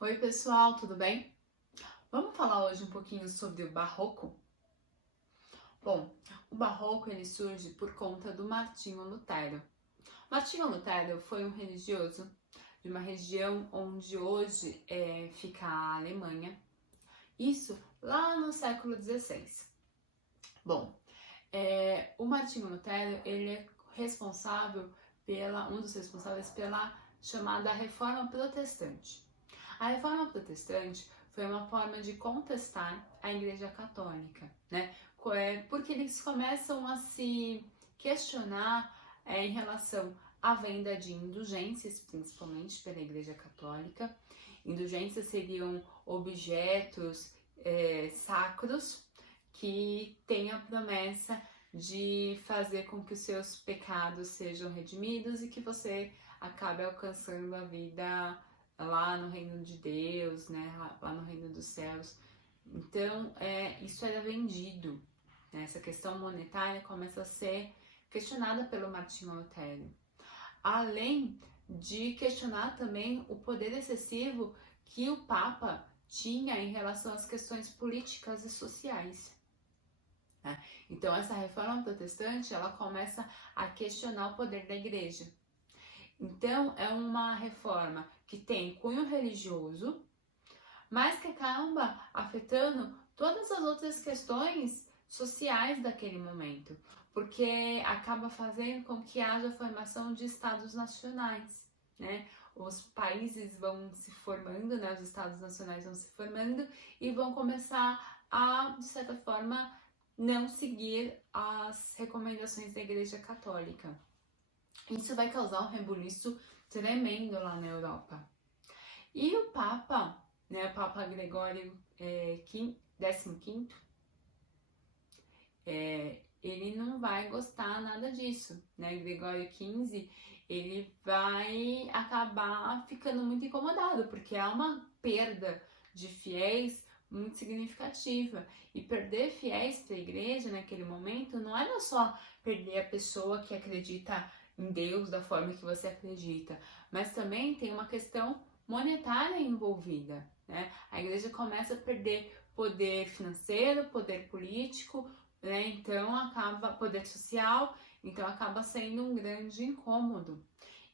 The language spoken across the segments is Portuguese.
Oi pessoal, tudo bem? Vamos falar hoje um pouquinho sobre o Barroco? Bom, o Barroco ele surge por conta do Martinho Lutero. Martinho Lutero foi um religioso de uma região onde hoje fica a Alemanha, isso lá no século XVI. Bom, o Martinho Lutero ele é um dos responsáveis pela chamada Reforma Protestante. A Reforma Protestante foi uma forma de contestar a Igreja Católica, né? Porque eles começam a se questionar em relação à venda de indulgências, principalmente pela Igreja Católica. Indulgências seriam objetos sacros que têm a promessa de fazer com que os seus pecados sejam redimidos e que você acabe alcançando a vida lá no reino de Deus, né? Lá no reino dos céus. Então, isso era vendido. Né? Essa questão monetária começa a ser questionada pelo Martinho Lutero. Além de questionar também o poder excessivo que o Papa tinha em relação às questões políticas e sociais. Né? Então, essa reforma protestante, ela começa a questionar o poder da igreja. Então, é uma reforma que tem cunho religioso, mas que acaba afetando todas as outras questões sociais daquele momento, porque acaba fazendo com que haja a formação de estados nacionais, né? Os países vão se formando, né? Os estados nacionais vão se formando e vão começar a, de certa forma, não seguir as recomendações da Igreja Católica. Isso vai causar um rebuliço tremendo lá na Europa. E o Papa, né, o Papa Gregório XV, ele não vai gostar nada disso, né? Gregório XV, ele vai acabar ficando muito incomodado, porque há uma perda de fiéis muito significativa. E perder fiéis para a igreja naquele momento não era só perder a pessoa que acredita em Deus da forma que você acredita, mas também tem uma questão monetária envolvida, né? A igreja começa a perder poder financeiro, poder político, né? Então acaba poder social, então acaba sendo um grande incômodo.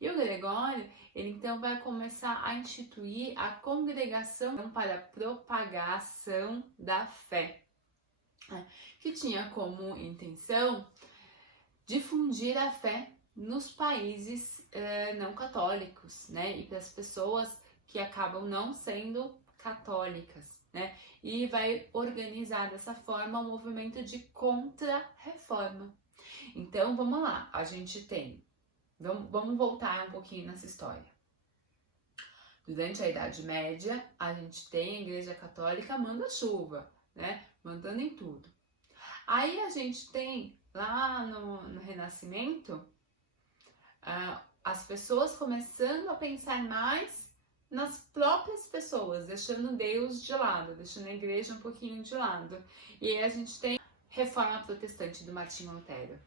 E o Gregório, ele então vai começar a instituir a congregação para a propagação da fé, né? Que tinha como intenção difundir a fé nos países não católicos, né? E para as pessoas que acabam não sendo católicas, né? E vai organizar dessa forma um movimento de contra-reforma. Então, vamos lá, a gente tem... Vamos voltar um pouquinho nessa história. Durante a Idade Média, a gente tem a Igreja Católica manda-chuva, né? Mandando em tudo. Aí a gente tem, lá no Renascimento, as pessoas começando a pensar mais nas próprias pessoas, deixando Deus de lado, deixando a igreja um pouquinho de lado. E aí a gente tem a Reforma Protestante do Martinho Lutero,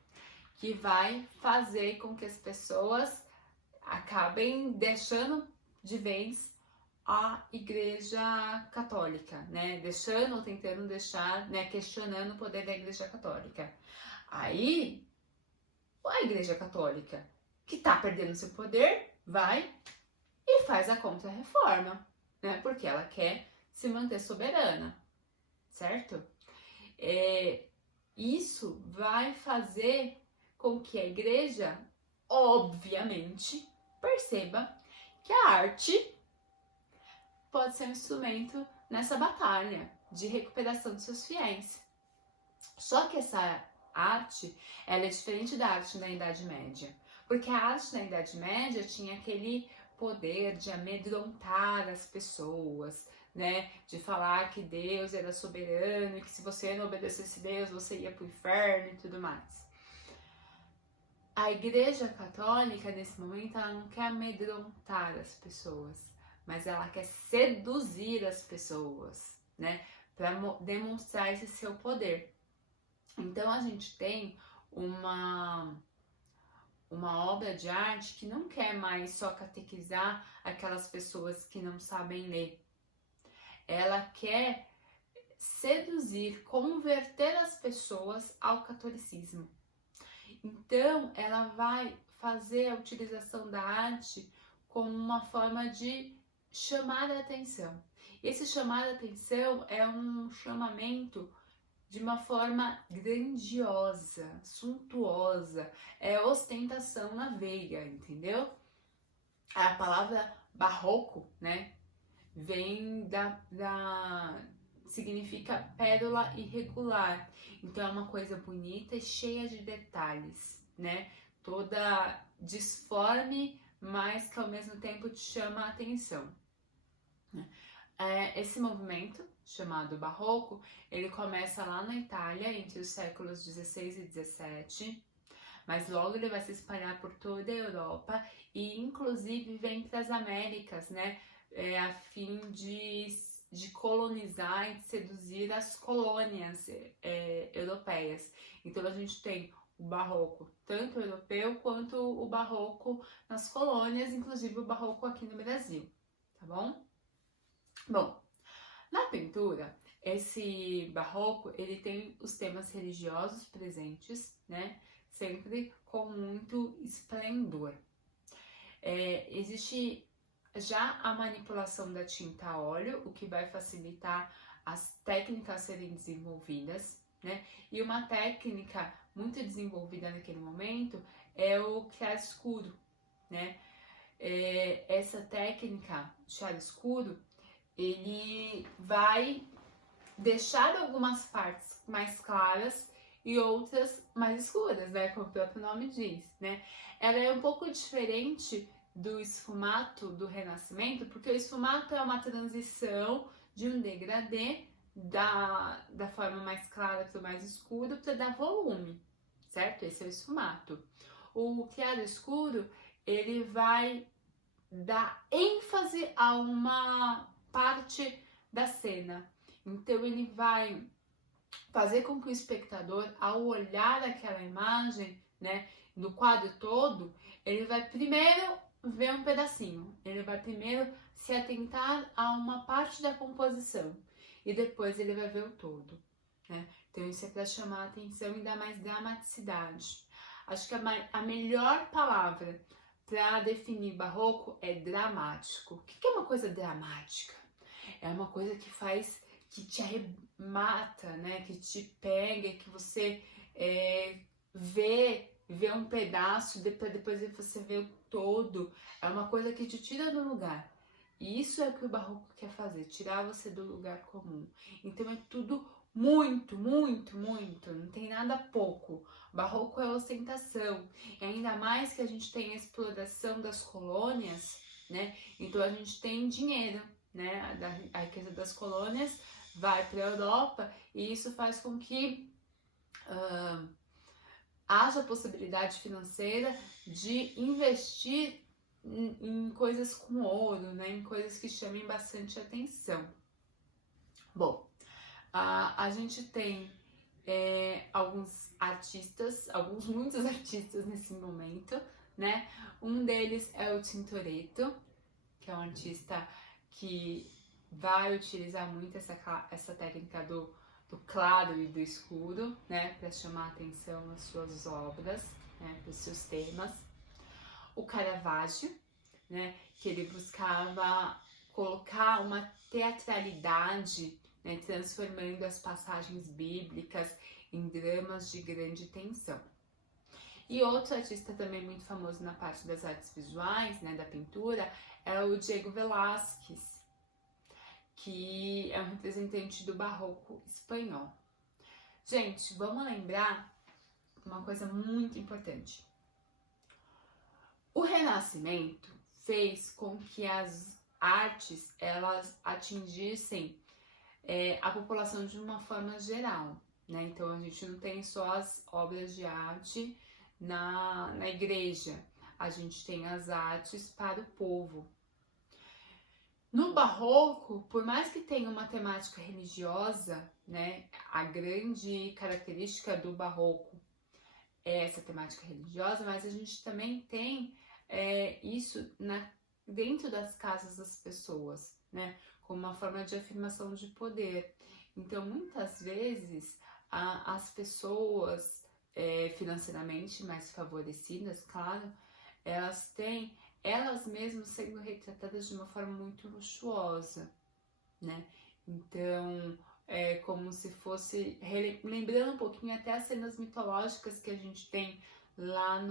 que vai fazer com que as pessoas acabem deixando de vez a Igreja Católica, né? Deixando ou tentando deixar, né? Questionando o poder da Igreja Católica. Aí, a Igreja Católica, que tá perdendo seu poder, vai e faz a contra-reforma, né? Porque ela quer se manter soberana, certo? Isso vai fazer com que a Igreja, obviamente, perceba que a arte pode ser um instrumento nessa batalha de recuperação dos seus fiéis. Só que essa arte, ela é diferente da arte na Idade Média, porque a arte na Idade Média tinha aquele poder de amedrontar as pessoas, né? De falar que Deus era soberano e que se você não obedecesse Deus, você ia para o inferno e tudo mais. A Igreja Católica, nesse momento, ela não quer amedrontar as pessoas, mas ela quer seduzir as pessoas, né? Para demonstrar esse seu poder. Então, a gente tem uma obra de arte que não quer mais só catequizar aquelas pessoas que não sabem ler. Ela quer seduzir, converter as pessoas ao catolicismo. Então, ela vai fazer a utilização da arte como uma forma de chamar a atenção. Esse chamar a atenção é um chamamento de uma forma grandiosa, suntuosa, é ostentação na veia, entendeu? A palavra barroco, né, vem significa pérola irregular, então é uma coisa bonita e cheia de detalhes, né, toda disforme, mas que ao mesmo tempo te chama a atenção. Esse movimento, chamado Barroco, ele começa lá na Itália, entre os séculos 16 e 17, mas logo ele vai se espalhar por toda a Europa e inclusive vem para as Américas, né, a fim de colonizar e de seduzir as colônias europeias. Então a gente tem o barroco tanto europeu quanto o barroco nas colônias, inclusive o barroco aqui no Brasil, tá bom? Bom, na pintura, esse barroco, ele tem os temas religiosos presentes, né? Sempre com muito esplendor. Existe já a manipulação da tinta a óleo, o que vai facilitar as técnicas serem desenvolvidas, né? E uma técnica muito desenvolvida naquele momento é o chiaroscuro, né? Essa técnica, chiaroscuro, ele vai deixar algumas partes mais claras e outras mais escuras, né, como o próprio nome diz, né? Ela é um pouco diferente do esfumato do Renascimento, porque o esfumato é uma transição de um degradê da forma mais clara para o mais escuro para dar volume, certo? Esse é o esfumato. O chiaroscuro, ele vai dar ênfase a uma parte da cena. Então ele vai fazer com que o espectador, ao olhar aquela imagem, né, no quadro todo, ele vai primeiro ver um pedacinho, ele vai primeiro se atentar a uma parte da composição e depois ele vai ver o todo, né? Então isso é para chamar a atenção e dar mais dramaticidade. Acho que a melhor palavra para definir barroco é dramático. O que é uma coisa dramática? É uma coisa que faz, que te arremata, né? Que te pega, que você vê um pedaço, depois você vê o todo. É uma coisa que te tira do lugar. E isso é o que o barroco quer fazer, tirar você do lugar comum. Então é tudo muito, muito, muito, não tem nada pouco. Barroco é ostentação, e ainda mais que a gente tem a exploração das colônias, né? Então a gente tem dinheiro, né? A riqueza das colônias vai para a Europa e isso faz com que haja possibilidade financeira de investir em coisas com ouro, né? Em coisas que chamem bastante atenção. Bom, a gente tem muitos artistas nesse momento, né? Um deles é o Tintoretto, que é um artista que vai utilizar muito essa técnica do claro e do escuro, né? Para chamar a atenção nas suas obras, né? Para os seus temas. O Caravaggio, né? Que ele buscava colocar uma teatralidade, né, transformando as passagens bíblicas em dramas de grande tensão. E outro artista também muito famoso na parte das artes visuais, né, da pintura, é o Diego Velázquez, que é um representante do barroco espanhol. Gente, vamos lembrar uma coisa muito importante. O Renascimento fez com que as artes elas atingissem a população de uma forma geral, né? Então a gente não tem só as obras de arte na igreja, a gente tem as artes para o povo. No barroco, por mais que tenha uma temática religiosa, né, a grande característica do barroco essa temática religiosa, mas a gente também tem isso dentro das casas das pessoas, né? Como uma forma de afirmação de poder. Então, muitas vezes, as pessoas financeiramente mais favorecidas, claro, elas mesmas sendo retratadas de uma forma muito luxuosa, né? Então, é como se fosse, lembrando um pouquinho até as cenas mitológicas que a gente tem lá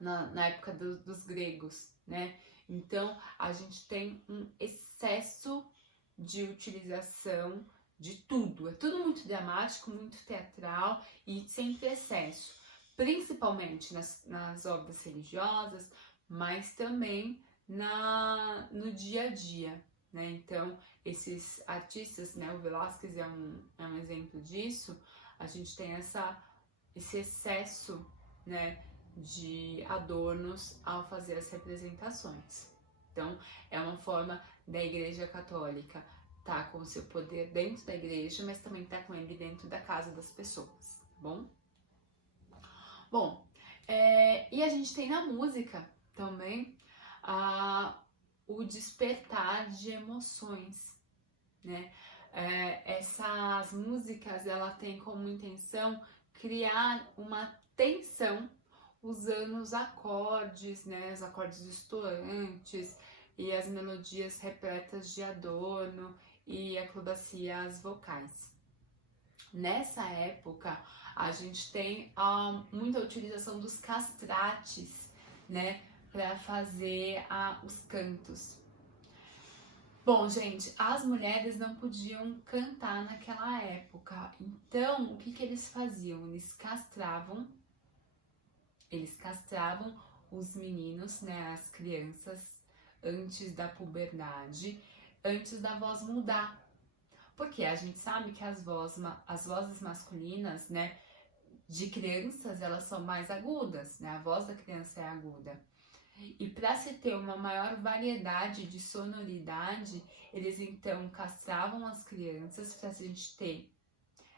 na época dos gregos, né? Então, a gente tem um excesso de utilização de tudo. É tudo muito dramático, muito teatral e sempre excesso. Principalmente nas obras religiosas, mas também no dia a dia, né? Então, esses artistas, né? O Velázquez é um exemplo disso. A gente tem esse excesso, né? De adornos ao fazer as representações. Então, é uma forma da Igreja Católica tá com o seu poder dentro da igreja, mas também tá com ele dentro da casa das pessoas, tá bom? Bom, e a gente tem na música também o despertar de emoções, né? Essas músicas, ela tem como intenção criar uma tensão usando os acordes, né? Os acordes distoantes e as melodias repletas de adorno e acrobacias vocais. Nessa época, a gente tem muita utilização dos castrates, né, para fazer os cantos. Bom, gente, as mulheres não podiam cantar naquela época, então o que eles faziam? Eles castravam os meninos, né, as crianças, antes da puberdade, antes da voz mudar. Porque a gente sabe que as vozes masculinas, né, de crianças, elas são mais agudas, né? A voz da criança é aguda. E para se ter uma maior variedade de sonoridade, eles então castravam as crianças para a gente ter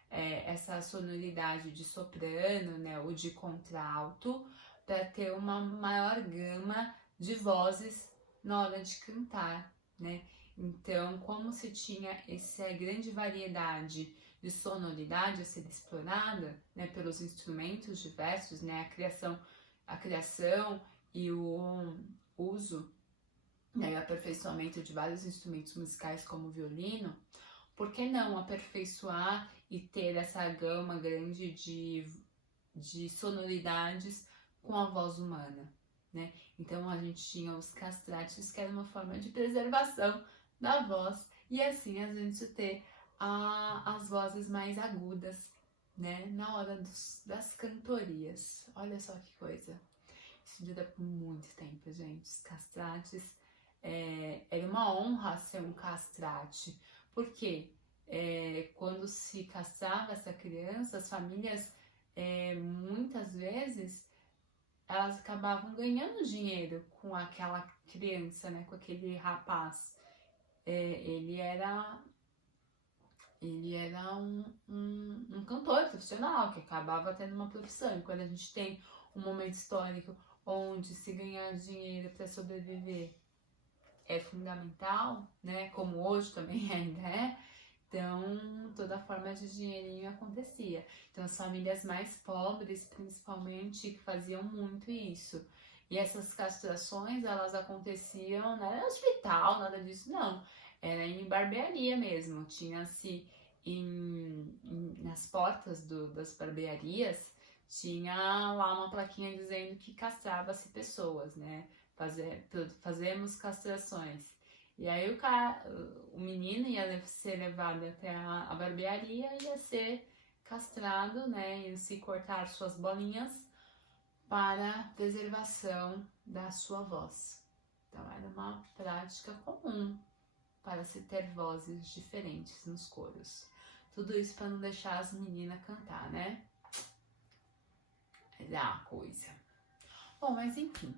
essa sonoridade de soprano, né, ou de contralto, para ter uma maior gama de vozes na hora de cantar, né? Então, como se tinha essa grande variedade de sonoridade a ser explorada, né, pelos instrumentos diversos, né, a criação e o uso, né, e o aperfeiçoamento de vários instrumentos musicais como o violino, por que não aperfeiçoar e ter essa gama grande de sonoridades com a voz humana, né? Então a gente tinha os castrates, que era uma forma de preservação da voz, e assim a gente ter as vozes mais agudas, né? Na hora das cantorias. Olha só que coisa. Isso dura por muito tempo, gente. Os castrates, era uma honra ser um castrate. Por quê? Quando se castrava essa criança, as famílias, muitas vezes, elas acabavam ganhando dinheiro com aquela criança, né? Com aquele rapaz. Ele era um cantor profissional que acabava tendo uma profissão. E quando a gente tem um momento histórico onde se ganhar dinheiro para sobreviver é fundamental, né? Como hoje também ainda é. Então, toda forma de dinheirinho acontecia. Então, as famílias mais pobres, principalmente, que faziam muito isso. E essas castrações, elas aconteciam, não era no hospital, nada disso, não. Era em barbearia mesmo. Tinha-se nas portas das barbearias, tinha lá uma plaquinha dizendo que castrava-se pessoas, né? Fazemos castrações. E aí o menino ia ser levado até a barbearia e ia ser castrado, né? Ia se cortar suas bolinhas para preservação da sua voz. Então era uma prática comum para se ter vozes diferentes nos coros. Tudo isso para não deixar as meninas cantar, né? É a coisa. Bom, mas enfim,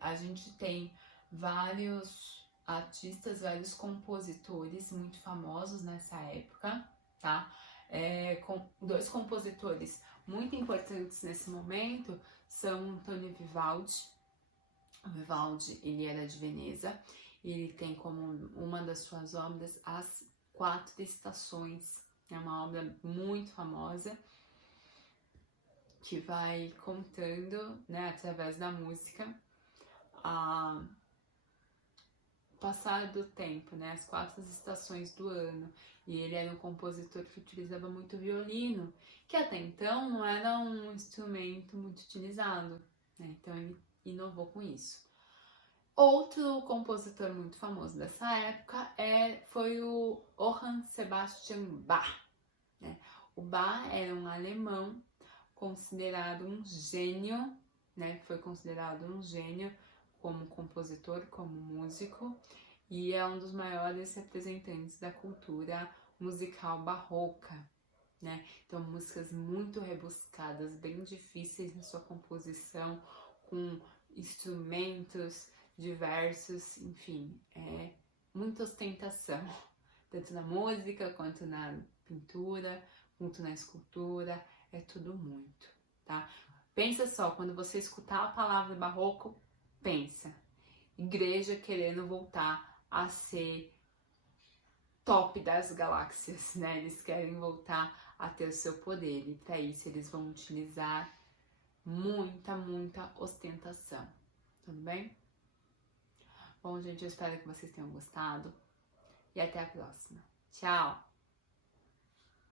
a gente tem vários artistas, vários compositores muito famosos nessa época, tá? Com dois compositores muito importantes nesse momento são Antonio Vivaldi. O Vivaldi, ele era de Veneza, e ele tem como uma das suas obras As Quatro Estações. É uma obra muito famosa que vai contando, né, através da música, a passar do tempo, né, as 4 estações do ano. E ele era um compositor que utilizava muito violino, que até então não era um instrumento muito utilizado, né? Então ele inovou com isso. Outro compositor muito famoso dessa época foi o Johann Sebastian Bach, né? O Bach era um alemão considerado um gênio, né? Foi considerado um gênio como compositor, como músico, e é um dos maiores representantes da cultura musical barroca, né? Então, músicas muito rebuscadas, bem difíceis na sua composição, com instrumentos diversos, enfim, muita ostentação, tanto na música, quanto na pintura, quanto na escultura, é tudo muito, tá? Pensa só, quando você escutar a palavra barroco, pensa, igreja querendo voltar a ser top das galáxias, né? Eles querem voltar a ter o seu poder, e para isso eles vão utilizar muita ostentação, tudo bem? Bom, gente, eu espero que vocês tenham gostado e até a próxima. Tchau!